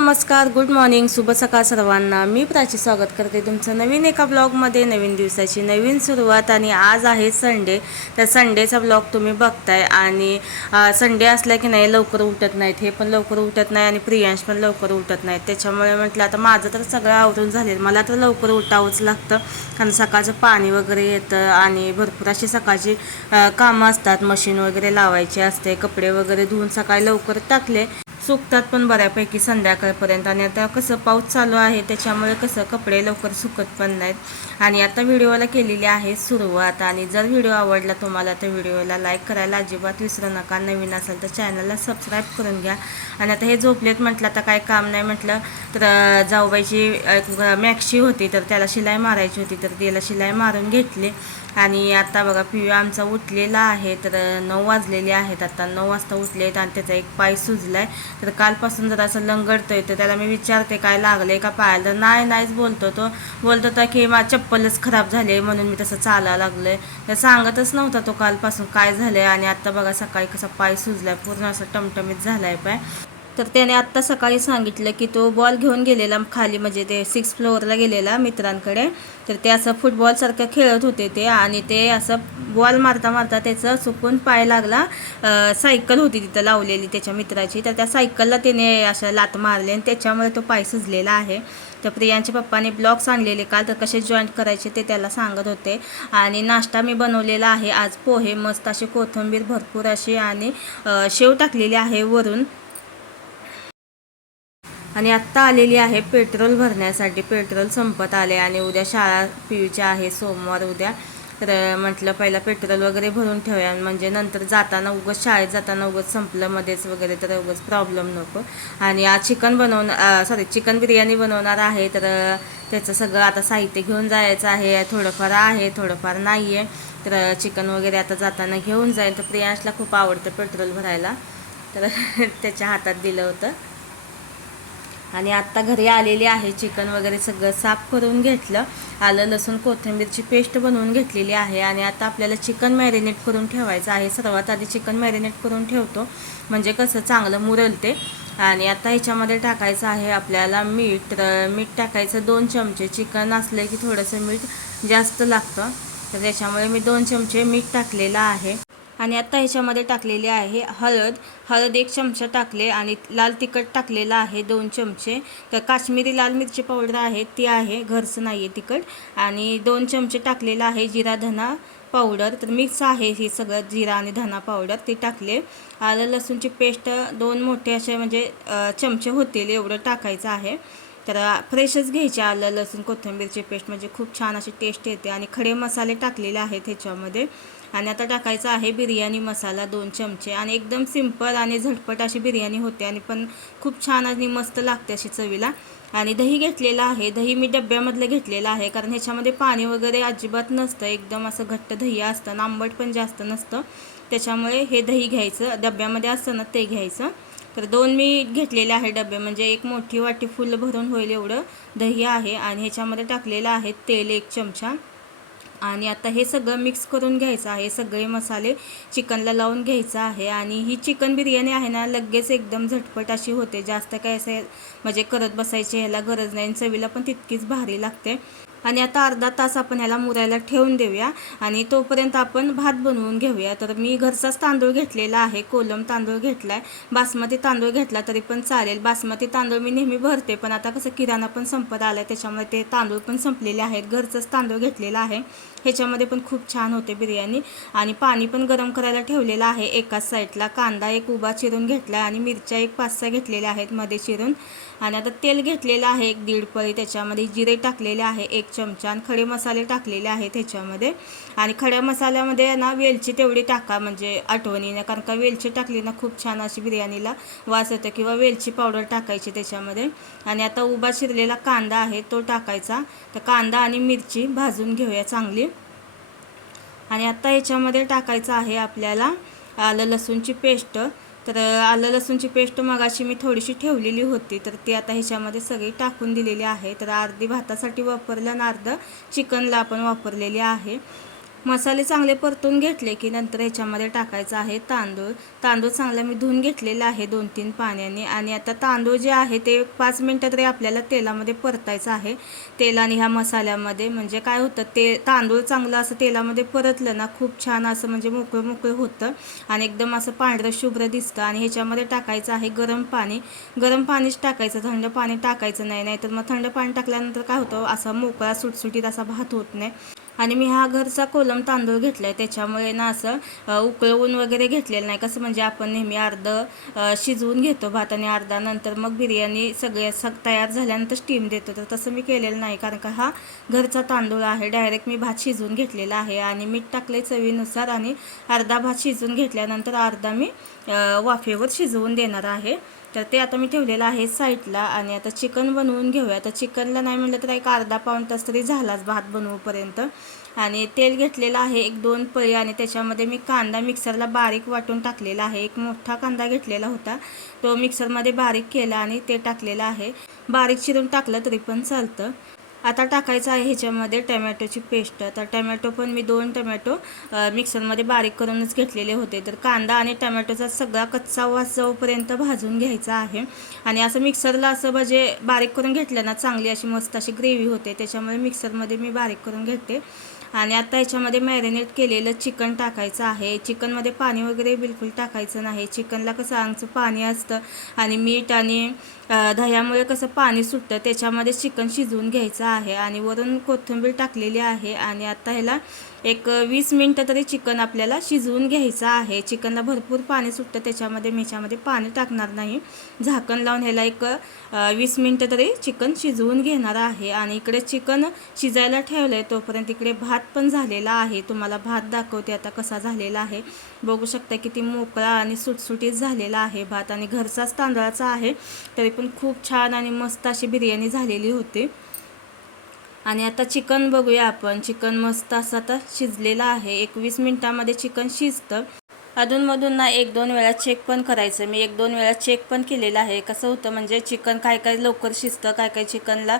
नमस्कार good morning शुभ सकाळ सर्वांना. मी प्राची स्वागत करते तुमचं नवीन एका ब्लॉगमध्ये नवीन दिवसाची नवीन सुरुवात. आणि आज आहे संडे तर संडेचा ब्लॉग तुम्ही बघताय. आणि संडे असला की नाही लवकर उठत नाहीत. हे पण लवकर उठत नाही आणि प्रियांश पण लवकर उठत नाहीत. त्याच्यामुळे म्हटलं आता माझं तर सगळं आवरून झालेलं. मला तर लवकर उठावंच लागतं. कारण सकाळचं पाणी वगैरे येतं आणि भरपूर अशी सकाळची कामं असतात. मशीन वगैरे लावायची असते. कपडे वगैरे धुवून सकाळी लवकर टाकले. सुकतात पण बऱ्यापैकी संध्याकाळपर्यंत आणि आता कसं पाऊस चालू आहे त्याच्यामुळे कसं कपडे लवकर सुकत पण नाहीत. आणि आता व्हिडिओला केलेली आहे सुरुवात आणि जर व्हिडिओ आवडला तुम्हाला तर व्हिडिओला लाईक करायला अजिबात विसरू नका. नवीन असेल तर चॅनलला सबस्क्राईब करून घ्या. आणि आता हे झोपलेत म्हटलं आता काय काम नाही म्हटलं तर जाऊबाईची एक मॅक्सी होती तर त्याला शिलाई मारायची होती तर त्याला शिलाई मारून घेतली. आणि आता बघा पिऊ आमचा उठलेला आहे तर नऊ वाजलेले आहेत. आता नऊ वाजता उठले आहेत आणि त्याचा एक पाय सुजला आहे तर कालपासून जर असं लंगडतोय तर त्याला मी विचारते काय लागले का पायाला? तर नाही नाहीच बोलतो तो. बोलतो होता की मा चप्पलच खराब झाली आहे म्हणून मी तसं चालायला लागलोय. तर सांगतच नव्हता तो कालपासून काय झालंय. आणि आता बघा सकाळी कसा पाय सुजलाय पूर्ण असं टमटमीत झालाय पाय. तर त्याने आत्ता सकाळी सांगितलं की तो बॉल घेऊन गेलेला खाली म्हणजे ते सिक्स फ्लोअरला गेलेला मित्रांकडे. तर ते असं फुटबॉलसारखं खेळत होते ते आणि ते असं बॉल मारता मारता त्याचं चुकून पाय लागला. सायकल होती तिथं लावलेली त्याच्या मित्राची. तर त्या सायकलला त्याने अशा लात मारले आणि त्याच्यामुळे तो पाय सुजलेला आहे. तर प्रियांच्या पप्पाने ब्लॉग आणलेले काल तर कसे जॉईंट करायचे ते त्याला सांगत होते. आणि नाश्ता मी बनवलेला आहे. आज पोहे मस्त अशी कोथिंबीर भरपूर अशी आणि शेव टाकलेली आहे वरून. आणि आत्ता आलेली आहे पेट्रोल भरण्यासाठी. पेट्रोल संपत आले आणि उद्या शाळा पियूची आहे. सोमवार उद्या. तर म्हटलं पहिला पेट्रोल वगैरे भरून ठेवूया. म्हणजे नंतर जाताना उगच शाळेत जाताना उगच संपलं मध्येच वगैरे तर उगच प्रॉब्लेम नको. आणि आज चिकन बनवणार सॉरी चिकन बिर्याणी बनवणार आहे. तर त्याचं सगळं आता साहित्य घेऊन जायचं आहे. थोडंफार आहे थोडंफार नाही आहे तर चिकन वगैरे आता जाताना घेऊन जाईल तर प्रियांशला खूप आवडतं पेट्रोल भरायला. तर त्याच्या हातात दिलं होतं. आणि आत्ता घरी आलेली आहे चिकन वगैरे सगळं साफ करून घेतलं. आलं लसूण कोथिंबीरची पेस्ट बनवून घेतलेली आहे आणि आता आपल्याला चिकन मॅरिनेट करून ठेवायचं आहे. सर्वात आधी चिकन मॅरिनेट करून ठेवतो. म्हणजे कसं चांगलं मुरल ते आणि आता ह्याच्यामध्ये टाकायचं आहे आपल्याला मीठ. मीठ टाकायचं दोन चमचे. चिकन असलं की थोडंसं मीठ जास्त लागतं. तर त्याच्यामुळे मी दोन चमचे मीठ टाकलेलं आहे. आणि आत्ता ह्याच्यामध्ये टाकलेली आहे हळद. हळद एक चमचा टाकले आणि लाल तिखट टाकलेलं आहे दोन चमचे. तर काश्मीरी लाल मिरची पावडर आहे ती आहे घरचं नाही आहे तिखट. आणि दोन चमचे टाकलेलं आहे जिरा धना पावडर. तर मिक्स आहे हे सगळं जिरा आणि धना पावडर ते टाकले. आलं लसूणची पेस्ट दोन मोठे असे म्हणजे चमचे होतील एवढं टाकायचं आहे. तर फ्रेशच घ्यायचे आलं लसूण कोथिंबीरची पेस्ट म्हणजे खूप छान अशी टेस्ट येते. आणि खडे मसाले टाकलेले आहेत ह्याच्यामध्ये. आणि आता टाकायचा आहे बिर्याणी मसाला दोन चमचे. आणि एकदम सिंपल आणि झटपट अशी बिर्याणी होते. आणि पण खूप छान आणि मस्त लागते अशी चवीला. आणि दही घेतलेलं आहे. दही मी डब्यामधलं घेतलेलं आहे. कारण ह्याच्यामध्ये पाणी वगैरे अजिबात नसतं. एकदम असं घट्ट दही असतं. आणि आंबट पण जास्त नसतं. त्याच्यामुळे हे दही घ्यायचं. डब्यामध्ये असतं ना ते घ्यायचं. तर दोन मी घेतलेले आहे डबे. म्हणजे एक मोठी वाटी फुल भरून होईल एवढं दही आहे. आणि ह्याच्यामध्ये टाकलेलं आहे तेल एक चमचा. आणि आता हे सगळं मिक्स करून घ्यायचं आहे. सगळे मसाले चिकनला लावून घ्यायचं आहे. आणि ही चिकन बिर्याणी आहे ना लगेच एकदम झटपट अशी होते. जास्त काय असं म्हणजे करत बसायची ह्याला गरज नाही आणि चवीला पण तितकीच भारी लागते. आणि आता अर्धा तास आपण ह्याला मुरायला ठेवून देऊया. आणि तोपर्यंत आपण भात बनवून घेऊया. तर मी घरचाच तांदूळ घेतलेला आहे. कोलम तांदूळ घेतला आहे बासमती तांदूळ घेतला तरी पण चालेल. बासमती तांदूळ मी नेहमी भरते पण आता कसं किराणा पण संपत आला आहे त्याच्यामुळे ते तांदूळ पण संपलेले आहेत. घरचंच तांदूळ घेतलेला आहे. ह्याच्यामध्ये पण खूप छान होते बिर्याणी. आणि पाणी पण गरम करायला ठेवलेलं आहे. एकाच साईडला कांदा एक उभा चिरून घेतला आणि मिरच्या एक पाच सहा घेतलेल्या आहेत. मध्ये चिरून. आणि आता तेल घेतलेलं आहे एक दीड पळी त्याच्यामध्ये जिरे टाकलेले आहे एक चमचा आणि खडे मसाले टाकलेले आहेत ह्याच्यामध्ये. आणि खड्या मसाल्यामध्ये ना वेलची तेवढी टाका म्हणजे आठवणीने कारण का वेलची टाकली ना खूप छान अशी बिर्याणीला वास येतो किंवा वेलची पावडर टाकायची त्याच्यामध्ये. आणि आता उभा शिरलेला कांदा आहे तो टाकायचा. तर कांदा आणि मिरची भाजून घेऊया चांगली. आणि आता याच्यामध्ये टाकायचं आहे आपल्याला आलं लसूणची पेस्ट. तर आलं लसूणची पेस्ट मगाशी मी थोडीशी ठेवलेली होती. तर ती आता ह्याच्यामध्ये सगळी टाकून दिलेली आहे. तर अर्धी भातासाठी वापरलं आणि अर्धं चिकनला आपण वापरलेली आहे. मसाले चांगले परतून घेतले की नंतर ह्याच्यामध्ये टाकायचं आहे तांदूळ. तांदूळ चांगला मी धुवून घेतलेला आहे दोन तीन पाण्याने. आणि आता तांदूळ जे आहे ते पाच मिनटं तरी आपल्याला तेलामध्ये परतायचं आहे. तेलाने ह्या मसाल्यामध्ये म्हणजे काय होतं ते तांदूळ चांगलं असं तेलामध्ये परतलं ना खूप छान असं म्हणजे मोकळं मोकळं होतं. आणि एकदम असं पांढरं शुभ्र दिसतं. आणि ह्याच्यामध्ये टाकायचं आहे गरम पाणी. गरम पाणीच टाकायचं थंड पाणी टाकायचं नाही. नाहीतर मग थंड पाणी टाकल्यानंतर काय होतं असा मोकळा सुटसुटीत असा भात होत नाही. आणि मी हा घरचा कोलम तांदूळ घेतला आहे त्याच्यामुळे ना असं उकळवून वगैरे घेतलेलं नाही. कसं म्हणजे आपण नेहमी अर्ध शिजवून घेतो भात आणि अर्धा नंतर मग बिर्याणी सगळे सग तयार झाल्यानंतर स्टीम देतो. तर तसं मी केलेलं नाही. कारण का हा घरचा तांदूळ आहे. डायरेक्ट मी भात शिजवून घेतलेला आहे आणि मीठ टाकले चवीनुसार आणि अर्धा भात शिजवून घेतल्यानंतर अर्धा मी वाफेवर शिजवून देणार आहे. तर ते आता मी ठेवलेलं आहे साईडला आणि आता चिकन बनवून घेऊया. तर चिकनला नाही म्हटलं तर एक अर्धा पाऊण तास तरी झालाच भात बनवूपर्यंत. आणि तेल घेतलेलं आहे एक दोन पळी आणि त्याच्यामध्ये मी कांदा मिक्सरला बारीक वाटून टाकलेला आहे. एक मोठा कांदा घेतलेला होता. तो मिक्सरमध्ये बारीक केला आणि ते टाकलेला आहे. बारीक चिरून टाकलं तरी पण चालतं. आता टाकायचं आहे ह्याच्यामध्ये टमॅटोची पेस्ट. तर टमॅटो पण मी दोन टमॅटो मिक्सरमध्ये बारीक करूनच घेतलेले होते. तर कांदा आणि टमॅटोचा सगळा कच्चा वास जाऊपर्यंत भाजून घ्यायचा आहे आणि असं मिक्सरला असं म्हणजे बारीक करून घेतलं ना चांगली अशी मस्त अशी ग्रेव्ही होते त्याच्यामुळे मिक्सरमध्ये मी बारीक करून घेते. आणि आता याच्यामध्ये मॅरिनेट केलेलं चिकन टाकायचं आहे. चिकनमध्ये पाणी वगैरे बिलकुल टाकायचं नाही. चिकनला कसं आमचं पाणी असतं आणि मीठ आणि दह्यामुळे कसं पाणी सुटतं त्याच्यामध्ये चिकन शिजवून घ्यायचं आहे. आणि वरून कोथिंबीर टाकलेली आहे आणि आता ह्याला एक वीस मिनटं तरी चिकन आपल्याला शिजवून घ्यायचं आहे. चिकनला भरपूर पाणी सुटतं त्याच्यामध्ये मेच्यामध्ये पाणी टाकणार नाही. झाकण लावून ह्याला एक वीस मिनटं तरी चिकन शिजवून घेणार आहे. आणि इकडे चिकन शिजायला ठेवलं आहे तोपर्यंत इकडे भात पण झालेला आहे. तुम्हाला भात दाखवते आता कसा झालेला आहे. बघू शकता किती मोकळा आणि सुटसुटीत झालेला आहे भात. आणि घरचाच तांदळाचा आहे तरी पण खूप छान आणि मस्त अशी बिर्याणी झालेली होती. आणि आता चिकन बघूया आपण. चिकन मस्त असं आता शिजलेलं आहे. एकवीस मिनटामध्ये चिकन शिजतं. अधूनमधून ना एक दोन वेळा चेक पण करायचं. मी एक दोन वेळा चेक पण केलेलं आहे. कसं होतं म्हणजे चिकन काय काय लवकर शिजतं काय काय चिकनला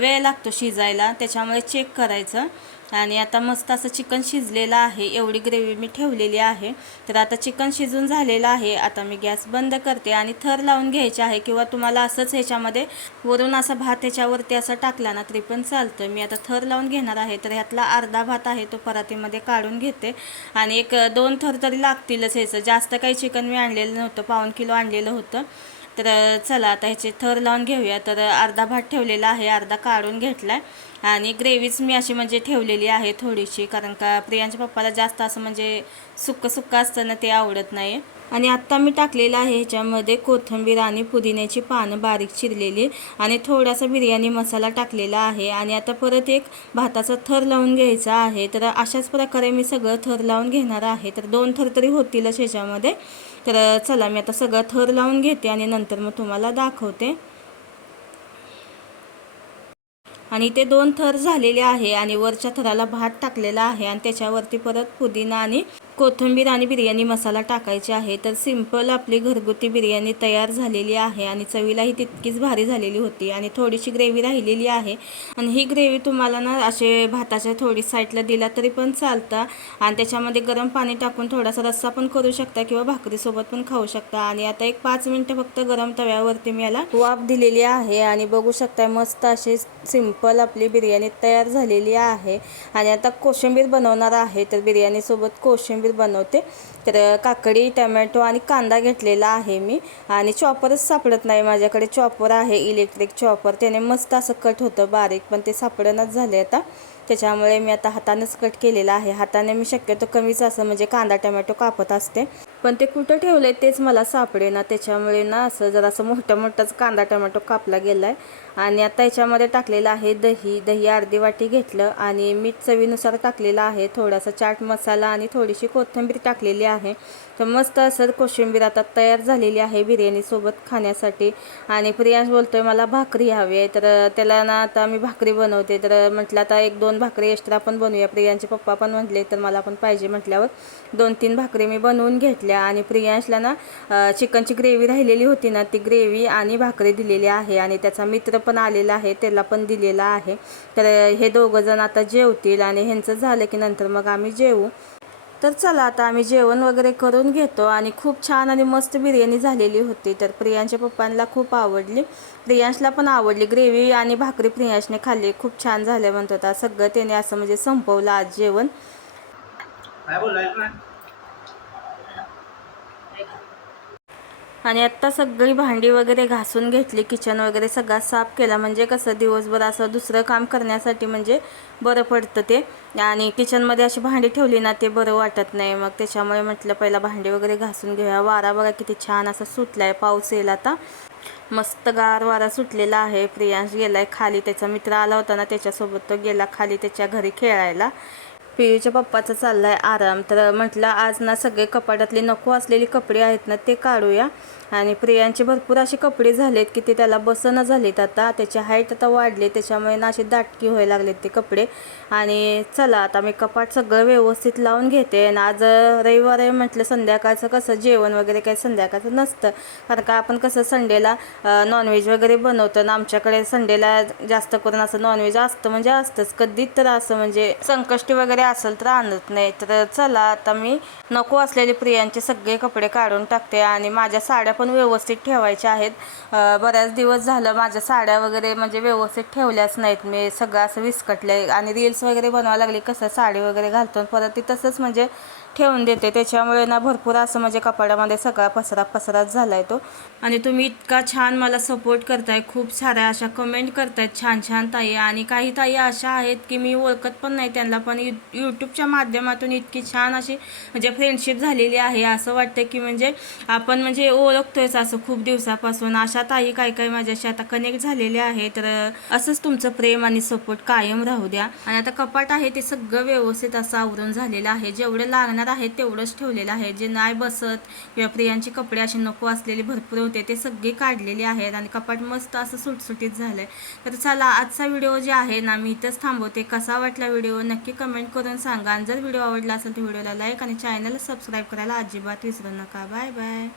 वेळ लागतो शिजायला. त्याच्यामुळे चेक करायचं. आणि आता मस्त असं चिकन शिजलेलं आहे. एवढी ग्रेव्ही मी ठेवलेली आहे. तर आता चिकन शिजून झालेलं आहे. आता मी गॅस बंद करते आणि थर लावून घ्यायचे आहे किंवा तुम्हाला असंच ह्याच्यामध्ये वरून असा भात ह्याच्यावरती असा टाकला ना तरी पण चालतं. मी आता थर लावून घेणार आहे. तर ह्यातला अर्धा भात आहे तो परातीमध्ये काढून घेते. आणि एक दोन थर तरी लागतीलच ह्याचं. जास्त काही चिकन मी आणलेलं नव्हतं. पाऊन किलो आणलेलं होतं. तर चला आता ह्याचे थर लावून घेऊया. तर अर्धा भात ठेवलेला आहे अर्धा काढून घेतला आहे आणि ग्रेव्हीच मी अशी म्हणजे ठेवलेली आहे थोडीशी कारण का प्रियांच्या पप्पाला जास्त असं म्हणजे सुक्कं सुक्कं असताना ते आवडत नाही आणि आत्ता मी टाकलेलं आहे ह्याच्यामध्ये कोथिंबीर आणि पुदिन्याची पानं बारीक चिरलेली. आणि थोडासा बिर्याणी मसाला टाकलेला आहे. आणि आता परत एक भाताचा थर लावून घ्यायचा आहे. तर अशाच प्रकारे मी सगळं थर लावून घेणार आहे. तर दोन थर तरी होतीलच ह्याच्यामध्ये. तर चला मी आता सगळं थर लावून घेते आणि नंतर मग तुम्हाला दाखवते. आणि ते दोन थर झालेले आहे आणि वरच्या थराला भात टाकलेला आहे आणि त्याच्यावरती परत पुदिना आणि कोथिंबीर आणि बिर्याणी मसाला टाकायची आहे. तर सिंपल आपली घरगुती बिर्याणी तयार झालेली आहे आणि चवीलाही तितकीच भारी झालेली होती आणि थोडीशी ग्रेव्ही राहिलेली आहे. आणि ही ग्रेव्ही तुम्हाला ना असे भाताच्या थोडी साईडला दिला तरी पण चालतं आणि त्याच्यामध्ये गरम पाणी टाकून थोडासा रस्सा पण करू शकता किंवा भाकरीसोबत पण खाऊ शकता. आणि आता एक पाच मिनटं फक्त गरम तव्यावरती मी याला वाफ दिलेली आहे आणि बघू शकता मस्त अशी सिंपल आपली बिर्याणी तयार झालेली आहे. आणि आता कोशिंबीर बनवणार आहे. तर बिर्याणीसोबत कोशिंबीर बनवते. तर काकडी टमॅटो आणि कांदा घेतलेला आहे मी. आणि चॉपरच सापडत नाही माझ्याकडे. चॉपर आहे इलेक्ट्रिक चॉपर. त्याने मस्त असं कट होतं बारीक पण ते सापडणच झाले आता. त्याच्यामुळे मी आता हातानंच कट केलेला आहे. हाताने मी शक्यतो कमीच असं म्हणजे कांदा टमॅटो कापत असते. पण ते कुठं ठेवलंय तेच मला सापडे ना. त्याच्यामुळे ना असं जरासं मोठं मोठाच कांदा टमॅटो कापला गेला आहे आणि आता याच्यामध्ये टाकलेलं आहे दही. दही अर्धी वाटी घेतलं आणि मीठ चवीनुसार टाकलेलं आहे. थोडासा चाट मसाला आणि थोडीशी कोथिंबीर टाकलेली आहे. तर मस्त असं कोशिंबीर आता तयार झालेली आहे बिर्याणीसोबत खाण्यासाठी. आणि प्रियांश बोलतोय मला भाकरी हवी आहे. तर त्याला ना आता मी भाकरी बनवते. तर म्हटलं आता एक दोन भाकरी एक्स्ट्रा पण बनवूया. प्रियांचे पप्पा पण म्हटले तर मला पण पाहिजे. म्हटल्यावर दोन तीन भाकरी मी बनवून घेतली घेतल्या आणि प्रियांशला ना चिकनची ग्रेव्ही राहिलेली होती ना ती ग्रेव्ही आणि भाकरी दिलेली आहे आणि त्याचा मित्र पण आलेला आहे त्याला पण दिलेला आहे. तर हे दोघं जण आता जेवतील आणि ह्यांचं झालं की नंतर मग आम्ही जेवू. तर चला आता आम्ही जेवण वगैरे करून घेतो आणि खूप छान आणि मस्त बिर्याणी झालेली होती. तर प्रियांच्या पप्पांना खूप आवडली. प्रियांशला पण आवडली. ग्रेव्ही आणि भाकरी प्रियांशने खाल्ली. खूप छान झाले म्हणत होता सगळं त्याने असं म्हणजे संपवलं आज जेवण काय बोलायचं ना आणि आत्ता सगळी भांडी वगैरे घासून घेतली किचन वगैरे सगळा साफ केला. म्हणजे कसं दिवसभर असं दुसरं काम करण्यासाठी म्हणजे बरं पडतं ते. आणि किचनमध्ये अशी भांडी ठेवली ना ते बरं वाटत नाही. मग त्याच्यामुळे म्हटलं पहिला भांडी वगैरे घासून घेऊया. वारा बघा किती छान असा आहे पाऊस येईल आता. मस्त गार वारा सुटलेला आहे. प्रियांश गेला आहे खाली. त्याचा मित्र आला होता ना त्याच्यासोबत तो गेला खाली त्याच्या घरी खेळायला. पियूच्या पप्पाचा चाललाय आराम. तर म्हटलं आज ना सगळे कपाटातले नको असलेले कपडे आहेत ना ते काढूया. आणि प्रियांचे भरपूर असे कपडे झालेत की ते त्याला बसणं झालेत आता. त्याची हाईट आता वाढली त्याच्यामुळे ना अशी दाटकी व्हायला लागलेत ते कपडे. आणि चला आता मी कपाट सगळं व्यवस्थित लावून घेते. आणि आज रविवार आहे म्हटलं संध्याकाळचं कसं जेवण वगैरे काही संध्याकाळचं नसतं. कारण का आपण कसं संडेला नॉनव्हेज वगैरे बनवतो ना आमच्याकडे संडेला जास्त करून असं नॉनव्हेज असतं म्हणजे असतंच. कधीच तर असं म्हणजे संकष्टी वगैरे असेल तर आणत नाही. तर चला आता मी नको असलेले प्रियांचे सगळे कपडे काढून टाकते आणि माझ्या साड्या पण व्यवस्थित ठेवायच्या आहेत. बऱ्याच दिवस झालं माझ्या साड्या वगैरे म्हणजे व्यवस्थित ठेवल्याच नाहीत. मी सगळं असं विस्कटले आणि रील्स वगैरे बनवायला लागली कसं साडी वगैरे घालतो परत ती तसंच म्हणजे ठेवून देते. त्याच्यामुळे ना भरपूर असं म्हणजे कपाडामध्ये सगळा पसरा पसराच झाला आहे तो. आणि तुम्ही इतका छान मला सपोर्ट करताय. खूप साऱ्या अशा कमेंट करतायत. छान छान ताई. आणि काही ताई अशा आहेत की मी ओळखत पण नाही त्यांना पण यू यूट्यूबच्या माध्यमातून इतकी छान अशी म्हणजे फ्रेंडशिप झालेली आहे. असं वाटतं की म्हणजे आपण म्हणजे ओळखतोयच असं खूप दिवसापासून. अशा ताई काही काही माझ्याशी आता कनेक्ट झालेल्या आहे तर असंच तुमचं प्रेम आणि सपोर्ट कायम राहू द्या. आणि आता कपाट आहे ते सगळं व्यवस्थित असं आवरून झालेलं आहे. जेवढे लागणार आहे तेवढंच ठेवलेलं आहे. जे नाही बसत किंवा प्रियांचे कपडे असे नको असलेले भरपूर होते ते सगळे काढलेले आहेत आणि कपाट मस्त असं सुटसुटीत झालंय. तर चला आजचा व्हिडिओ जे आहे ना मी इथंच थांबवते. कसा वाटला व्हिडिओ नक्की कमेंट करून सांगा. आणि जर व्हिडिओ आवडला असेल तर व्हिडिओला लाईक आणि चॅनलला सबस्क्राईब करायला अजिबात विसरू नका. Bye bye.